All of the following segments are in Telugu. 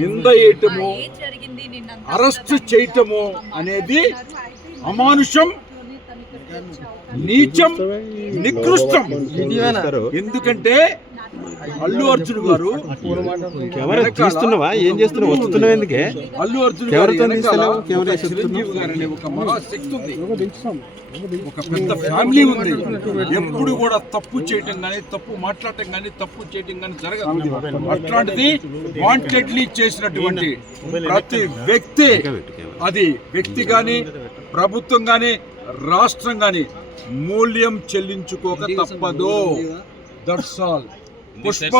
నింద వేయటము, అరెస్ట్ చేయటము అనేది అమానుషం, నీచం, నికృష్టం. ఎందుకంటే అల్లు అర్జున్ గారు ఏం చేస్తున్నావు వస్తున్నావు ఎందుకే అల్లు అర్జున్ గారు చిరంజీవి గారు అనే ఒక మహాశక్తి ఉంది, ఒక పెద్ద ఫ్యామిలీ ఉంది. ఎప్పుడు కూడా తప్పు చేయటం కానీ, తప్పు మాట్లాడటం కానీ, తప్పు చేయటం కానీ జరగదు. అట్లాంటిది వాంటెడ్లీ చేసినటువంటి ప్రతి వ్యక్తి, అది వ్యక్తి కానీ, ప్రభుత్వం కానీ, రాష్ట్రం కానీ మూల్యం చెల్లించుకోక తప్పదు. That's all. పుష్ప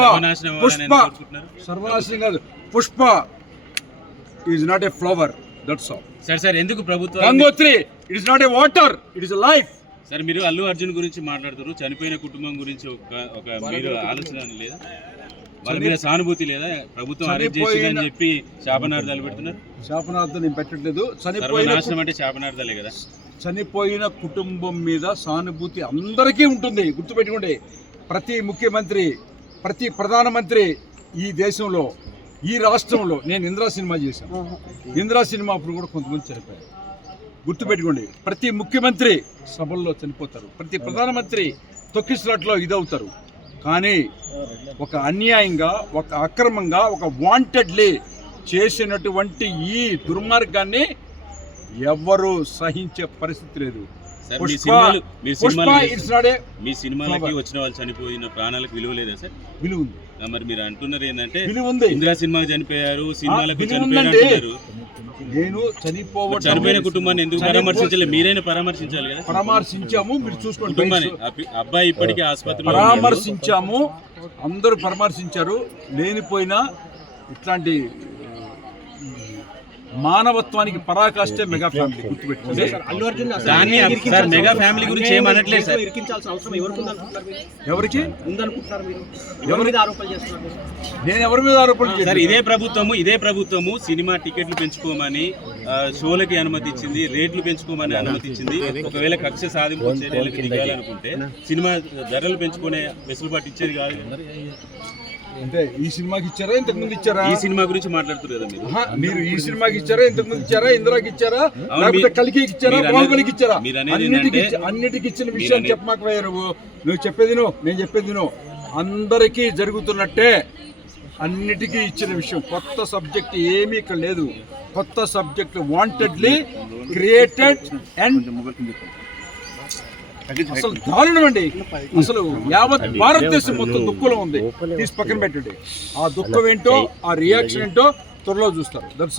సర్వనాశనం కాదు, Pushpa is not a flower. That's all. Sir ఎందుకు ప్రభుత్వం Gangotri it is not a water, it is a life. Sir మీరు అల్లు అర్జున్ గురించి మాట్లాడుతారు, చనిపోయిన కుటుంబం గురించి ఒక మీరు ఆలోచన లేదా? వాళ్ళ మీద సానుభూతి లేదా? ప్రభుత్వం అరెస్ట్ చేసిందని చెప్పి శాపనార్థాలు పెడుతున్నారు. శాపనార్థం నేను పెట్టట్లేదు. సర్వనాశనం అంటే శాపనార్థాలే కదా. చనిపోయిన కుటుంబం మీద సానుభూతి అందరికీ ఉంటుంది. గుర్తుపెట్టుకోండి, ప్రతి ముఖ్యమంత్రి, ప్రతి ప్రధానమంత్రి ఈ దేశంలో, ఈ రాష్ట్రంలో, నేను ఇందిరా సినిమా చేశాను. ఇందిరా సినిమా అప్పుడు కూడా కొంతమంది చనిపోయారు. గుర్తుపెట్టుకోండి, ప్రతి ముఖ్యమంత్రి సభల్లో చనిపోతారు, ప్రతి ప్రధానమంత్రి తొక్కిసలాట్లో ఇదవుతారు. కానీ ఒక అన్యాయంగా, ఒక అక్రమంగా, ఒక వాంటెడ్లీ చేసినటువంటి ఈ దుర్మార్గాన్ని ఎవ్వరూ సహించే పరిస్థితి లేదు. మీ సినిమాలకి వచ్చిన వాళ్ళు చనిపోయిన ప్రాణాలకు విలువ లేదా సార్? విలువ ఉంది. మరి మీరు అంటున్నారు ఏంటంటే విలువ ఉంది. ఇందిరా సినిమాకి చనిపోయారు, సినిమాలకు చనిపోయారు. నేను చనిపోయిన కుటుంబాన్ని ఎందుకు పరామర్శించలేదు? మీరైనా పరామర్శించాలి కదా. పరామర్శించాము, మీరు చూసుకోండి. కుటుంబాన్ని, అబ్బాయి ఇప్పటికీ ఆసుపత్రిలో పరామర్శించాము, అందరూ పరామర్శించారు. లేనిపోయినా ఇట్లాంటి మానవత్వానికి పరాకాష్టే మెగా ఫ్యామిలీ. గుర్తుపెట్టుకోండి. మెగా ఫ్యామిలీ గురించి ఏమనట్లేదు సార్. ఎవరికి నేను ఎవరి మీద ఆరోపణలు సార్? ఇదే ప్రభుత్వము సినిమా టికెట్లు పెంచుకోమని, షోలకి అనుమతి ఇచ్చింది, రేట్లు పెంచుకోమని అనుమతి ఇచ్చింది. ఒకవేళ కక్ష సాధింపు చర్యలకు దిగాలనుకుంటే సినిమా ధరలు పెంచుకునే వెసులుబాటు ఇచ్చేది కాదు. అంటే ఈ సినిమాకి ఇచ్చారా, ఇంతకు ముందు ఇచ్చారా? ఈ సినిమా గురించి మాట్లాడుతున్నారు కదా మీరు. ఈ సినిమాకి ఇచ్చారా, ఇంతకు ముందు ఇచ్చారా, ఇందిరాకి ఇచ్చారా, లేకపోతే కలికి ఇచ్చారా, బాహుబలికి ఇచ్చారా? అన్నిటికి ఇచ్చిన విషయం చెప్పమాకపోయారు నువ్వు. నువ్వు చెప్పేది నేను చెప్పేది అందరికీ జరుగుతున్నట్టే అన్నిటికీ ఇచ్చిన విషయం. కొత్త సబ్జెక్ట్ ఏమీ ఇక్కడ లేదు. కొత్త సబ్జెక్ట్ వాంటెడ్లీ క్రియేటెడ్ అండ్ అసలు దారుణం అండి. అసలు యావత్ భారతదేశం మొత్తం దుఃఖంలో ఉంది. తీసి పక్కన పెట్టండి. ఆ దుఃఖం ఏంటో, ఆ రియాక్షన్ ఏంటో త్వరలో చూస్తారు. That's all.